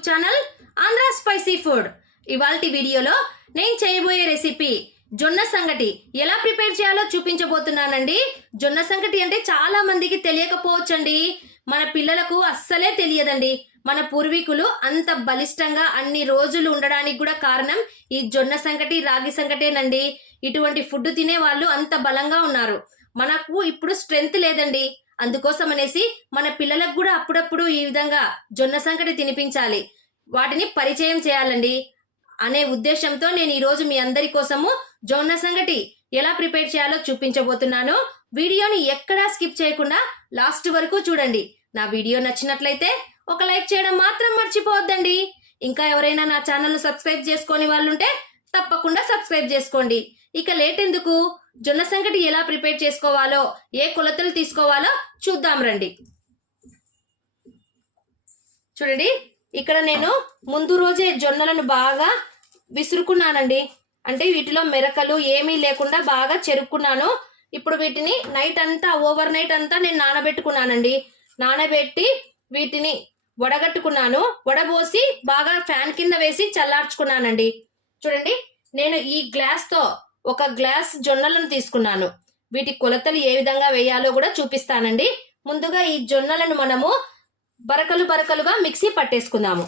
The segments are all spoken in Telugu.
YouTube channel Andhra spicy food. ఇవాల్టి వీడియోలో నేను చేయబోయే రెసిపీ జొన్న సంగటి ఎలా ప్రిపేర్ చేయాలో చూపించబోతున్నానండి. జొన్న సంగటి అంటే చాలా మందికి తెలియకపోవచ్చండి. మన పిల్లలకు అస్సలే తెలియదండి. మన పూర్వీకులు అంత బలిష్టంగా అన్ని రోజులు ఉండడానికి కూడా కారణం ఈ జొన్న సంగటి, రాగి సంగటేనండి. ఇటువంటి ఫుడ్ తినే వాళ్ళు అంత బలంగా ఉన్నారు. మనకు ఇప్పుడు స్ట్రెంగ్త్ లేదండి. అందుకోసం అనేసి మన పిల్లలకు కూడా అప్పుడప్పుడు ఈ విధంగా జొన్న సంగటి తినిపించాలి, వాటిని పరిచయం చేయాలండి అనే ఉద్దేశంతో నేను ఈరోజు మీ అందరి కోసము జొన్న సంగటి ఎలా ప్రిపేర్ చేయాలో చూపించబోతున్నాను. వీడియోని ఎక్కడా స్కిప్ చేయకుండా లాస్ట్ వరకు చూడండి. నా వీడియో నచ్చినట్లయితే ఒక లైక్ చేయడం మాత్రం మర్చిపోవద్దండి. ఇంకా ఎవరైనా నా ఛానల్ను సబ్స్క్రైబ్ చేసుకొని వాళ్ళుంటే తప్పకుండా సబ్స్క్రైబ్ చేసుకోండి. ఇక లేట్ ఎందుకు, జొన్న సంగటి ఎలా ప్రిపేర్ చేసుకోవాలో, ఏ కొలతలు తీసుకోవాలో చూద్దాం రండి. చూడండి, ఇక్కడ నేను ముందు రోజే జొన్నలను బాగా విసురుకున్నానండి. అంటే వీటిలో మెరకలు ఏమీ లేకుండా బాగా చెరుక్కున్నాను. ఇప్పుడు వీటిని నైట్ అంతా, ఓవర్ నైట్ అంతా నేను నానబెట్టుకున్నానండి. నానబెట్టి వీటిని వడగట్టుకున్నాను. వడబోసి బాగా ఫ్యాన్ కింద వేసి చల్లార్చుకున్నానండి. చూడండి, నేను ఈ గ్లాస్తో ఒక గ్లాస్ జొన్నలను తీసుకున్నాను. వీటి కొలతలు ఏ విధంగా వేయాలో కూడా చూపిస్తానండి. ముందుగా ఈ జొన్నలను మనము బరకలుగా మిక్సీ పట్టేసుకుందాము.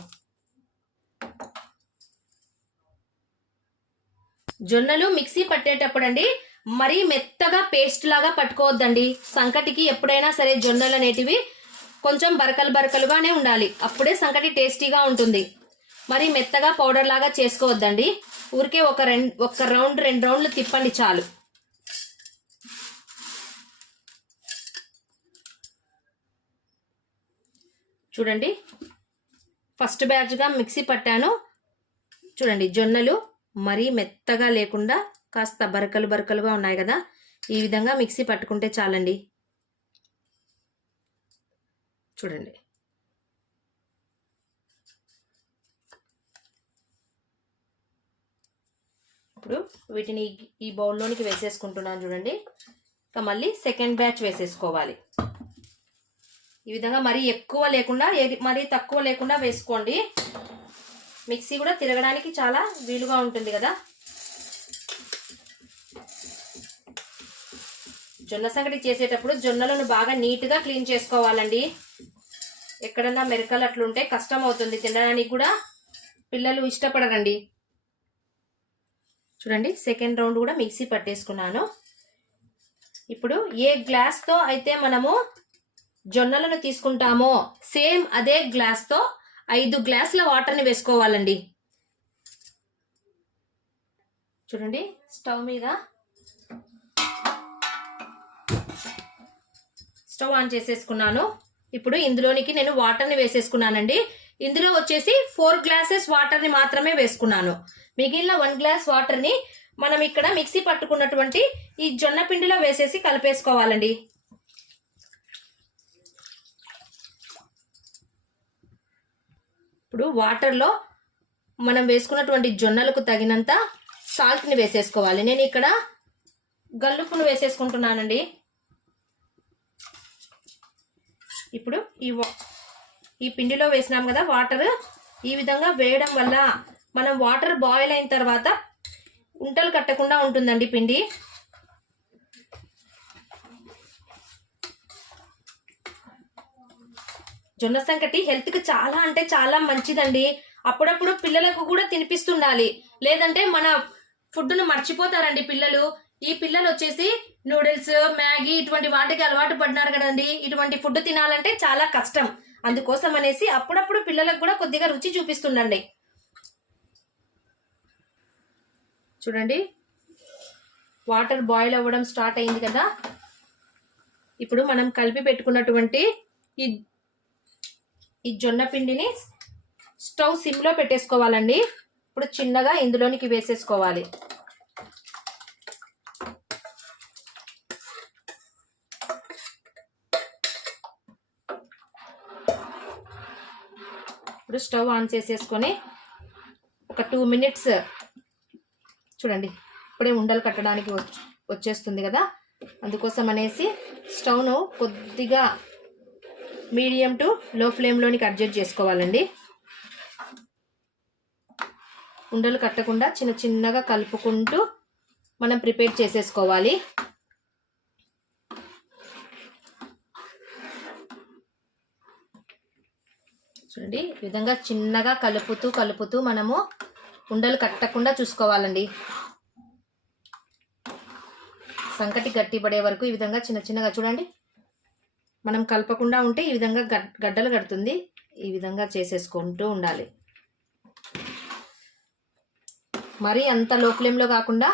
జొన్నలు మిక్సీ పట్టేటప్పుడు అండి మరీ మెత్తగా పేస్ట్ లాగా పట్టుకోవద్దండి. సంకటికి ఎప్పుడైనా సరే జొన్నలు అనేటివి కొంచెం బరకలుగానే ఉండాలి. అప్పుడే సంకటి టేస్టీగా ఉంటుంది. మరి మెత్తగా పౌడర్ లాగా చేసుకోవద్దండి. ఊరికే ఒక రౌండ్ 2 రౌండ్లు తిప్పండి చాలు. చూడండి, ఫస్ట్ బ్యాచ్గా మిక్సీ పట్టాను. చూడండి, జొన్నలు మరీ మెత్తగా లేకుండా కాస్త బరకలుగా ఉన్నాయి కదా, ఈ విధంగా మిక్సీ పట్టుకుంటే చాలండి. చూడండి, ఇప్పుడు వీటిని ఈ బౌల్లోనికి వేసేసుకుంటున్నాను. చూడండి, ఇంకా మళ్ళీ సెకండ్ బ్యాచ్ వేసేసుకోవాలి. ఈ విధంగా మరీ ఎక్కువ లేకుండా, మరీ తక్కువ లేకుండా వేసుకోండి. మిక్సీ కూడా తిరగడానికి చాలా వీలుగా ఉంటుంది కదా. జొన్న సంగటి చేసేటప్పుడు జొన్నలను బాగా నీట్గా క్లీన్ చేసుకోవాలండి. ఎక్కడన్నా మెరకలు అట్లుంటే కష్టం అవుతుంది, తినడానికి కూడా పిల్లలు ఇష్టపడరండి. చూడండి, సెకండ్ రౌండ్ కూడా మిక్సీ పట్టేసుకున్నాను. ఇప్పుడు ఏ గ్లాస్తో అయితే మనము జొన్నలను తీసుకుంటామో సేమ్ అదే గ్లాస్తో 5 గ్లాసుల వాటర్ని వేసుకోవాలండి. చూడండి, స్టవ్ ఆన్ చేసేసుకున్నాను. ఇప్పుడు ఇందులోనికి నేను వాటర్ని వేసేసుకున్నానండి. ఇందులో వచ్చేసి 4 గ్లాసెస్ వాటర్ని మాత్రమే వేసుకున్నాను. మిగిలిన 1 గ్లాస్ వాటర్ని మనం ఇక్కడ మిక్సీ పట్టుకున్నటువంటి ఈ జొన్న పిండిలో వేసేసి కలిపేసుకోవాలండి. ఇప్పుడు వాటర్లో మనం వేసుకున్నటువంటి జొన్నలకు తగినంత సాల్ట్ని వేసేసుకోవాలి. నేను ఇక్కడ గల్లుప్పును వేసేసుకుంటున్నానండి. ఇప్పుడు ఈ పిండిలో వేసినాం కదా వాటర్, ఈ విధంగా వేయడం వల్ల మనం వాటర్ బాయిల్ అయిన తర్వాత ఉంటలు కట్టకుండా ఉంటుందండి పిండి. జొన్న సంగటి హెల్త్కి చాలా అంటే చాలా మంచిదండి. అప్పుడప్పుడు పిల్లలకు కూడా తినిపిస్తుండాలి, లేదంటే మన ఫుడ్ను మర్చిపోతారండి పిల్లలు. ఈ పిల్లలు వచ్చేసి నూడిల్స్, మ్యాగీ ఇటువంటి వాటికి అలవాటు పడినారు కదండి. ఇటువంటి ఫుడ్ తినాలంటే చాలా కష్టం. అందుకోసం అనేసి అప్పుడప్పుడు పిల్లలకు కూడా కొద్దిగా రుచి చూపిస్తుండండి. చూడండి, వాటర్ బాయిల్ అవ్వడం స్టార్ట్ అయింది కదా. ఇప్పుడు మనం కలిపి పెట్టుకున్నటువంటి ఈ జొన్న పిండిని స్టవ్ సిమ్లో పెట్టేసుకోవాలండి. ఇప్పుడు చిన్నగా ఇందులోనికి వేసేసుకోవాలి. ఇప్పుడు స్టవ్ ఆన్ చేసేసుకొని ఒక 2 మినిట్స్ చూడండి, ఇప్పుడే ఉండలు కట్టడానికి వచ్చేస్తుంది కదా. అందుకోసం అనేసి స్టవ్ను కొద్దిగా మీడియం టు లో ఫ్లేమ్లోనికి అడ్జస్ట్ చేసుకోవాలండి. ఉండలు కట్టకుండా చిన్న చిన్నగా కలుపుకుంటూ మనం ప్రిపేర్ చేసేసుకోవాలి. చూడండి ఈ విధంగా చిన్నగా కలుపుతూ మనము ఉండలు కట్టకుండా చూసుకోవాలండి. సంకటి గట్టి పడే వరకు ఈ విధంగా చిన్న చిన్నగా చూడండి. మనం కలపకుండా ఉంటే ఈ విధంగా గడ్డలు కడుతుంది. ఈ విధంగా చేసేసుకుంటూ ఉండాలి. మరీ అంత లో ఫ్లేమ్లో కాకుండా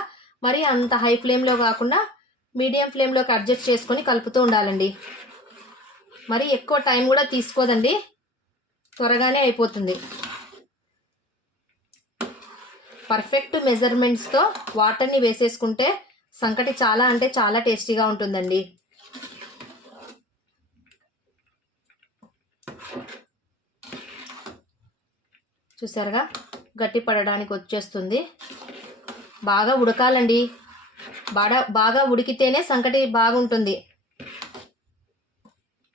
మరీ అంత హై ఫ్లేమ్లో కాకుండా మీడియం ఫ్లేమ్లోకి అడ్జస్ట్ చేసుకొని కలుపుతూ ఉండాలండి. మరి ఎక్కువ టైం కూడా తీసుకోదండి, త్వరగానే అయిపోతుంది. పర్ఫెక్ట్ మెజర్మెంట్స్తో వాటర్ని వేసేసుకుంటే సంకటి చాలా అంటే చాలా టేస్టీగా ఉంటుందండి. చూసారుగా గట్టి పడడానికి వచ్చేస్తుంది. బాగా ఉడకాలండి. బాగా ఉడికితేనే సంకటి బాగుంటుంది.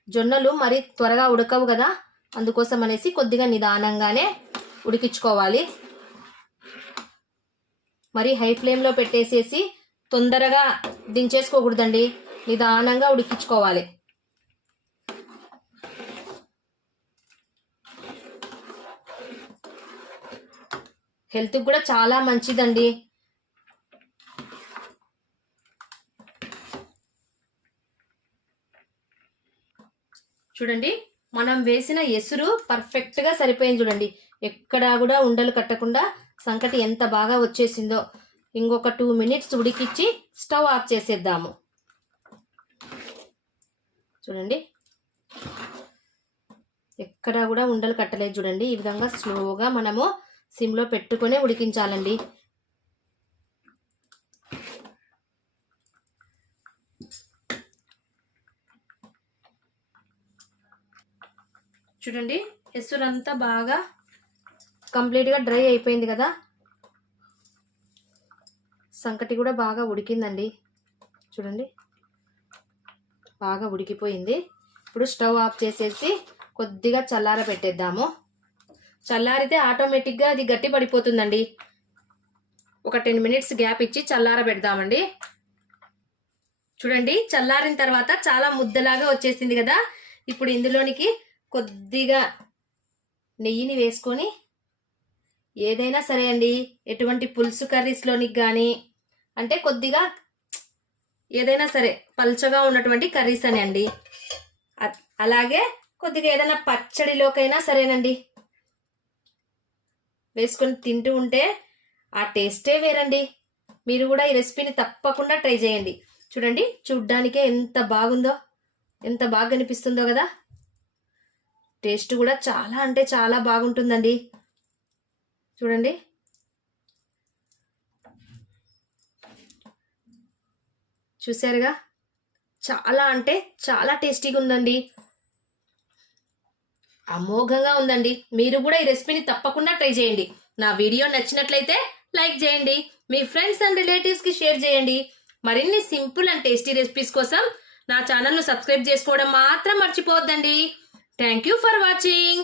జొన్నలు మరి త్వరగా ఉడకవు కదా, అందుకోసం అనేసి కొద్దిగా నిదానంగానే ఉడికించుకోవాలి. మరి హై ఫ్లేమ్లో పెట్టేసేసి తొందరగా దించేసుకోకూడదండి, నిదానంగా ఉడికించుకోవాలి. హెల్త్కి కూడా చాలా మంచిదండి. చూడండి మనం వేసిన ఎసురు పర్ఫెక్ట్గా సరిపోయింది. చూడండి ఎక్కడా కూడా ఉండలు కట్టకుండా సంకటి ఎంత బాగా వచ్చేసిందో. ఇంకొక 2 మినిట్స్ ఉడికిచ్చి స్టవ్ ఆఫ్ చేసేద్దాము. చూడండి ఎక్కడా కూడా ఉండలు కట్టలేదు. చూడండి ఈ విధంగా స్లోగా మనము సిమ్లో పెట్టుకొని ఉడికించాలండి. చూడండి ఎసురంతా బాగా కంప్లీట్గా డ్రై అయిపోయింది కదా, సంకటి కూడా బాగా ఉడికిందండి. చూడండి బాగా ఉడికిపోయింది. ఇప్పుడు స్టవ్ ఆఫ్ చేసేసి కొద్దిగా చల్లార పెట్టేద్దాము. చల్లారితే ఆటోమేటిక్గా అది గట్టి పడిపోతుందండి. ఒక 10 మినిట్స్ గ్యాప్ ఇచ్చి చల్లార పెడదామండి. చూడండి చల్లారిన తర్వాత చాలా ముద్దలాగా వచ్చేసింది కదా. ఇప్పుడు ఇందులోనికి కొద్దిగా నెయ్యిని వేసుకొని, ఏదైనా సరే అండి, ఎటువంటి పులుసు కర్రీస్లోనికి కానీ, అంటే కొద్దిగా ఏదైనా సరే పల్చగా ఉన్నటువంటి కర్రీస్ అని అండి, అలాగే కొద్దిగా ఏదైనా పచ్చడిలోకైనా సరేనండి వేసుకొని తింటూ ఉంటే ఆ టేస్టే వేరండి. మీరు కూడా ఈ రెసిపీని తప్పకుండా ట్రై చేయండి. చూడండి చూడ్డానికే ఎంత బాగుందో, ఎంత బాగా అనిపిస్తుందో కదా. టేస్ట్ కూడా చాలా అంటే చాలా బాగుంటుందండి. చూడండి చూసారుగా, చాలా అంటే చాలా టేస్టీగా ఉందండి, అమోఘంగా ఉందండి. మీరు కూడా ఈ రెసిపీని తప్పకుండా ట్రై చేయండి. నా వీడియో నచ్చినట్లయితే లైక్ చేయండి, మీ ఫ్రెండ్స్ అండ్ రిలేటివ్స్కి షేర్ చేయండి. మరిన్ని సింపుల్ అండ్ టేస్టీ రెసిపీస్ కోసం నా ఛానల్ను సబ్స్క్రైబ్ చేసుకోవడం మాత్రం మర్చిపోవద్దండి. Thank you for watching.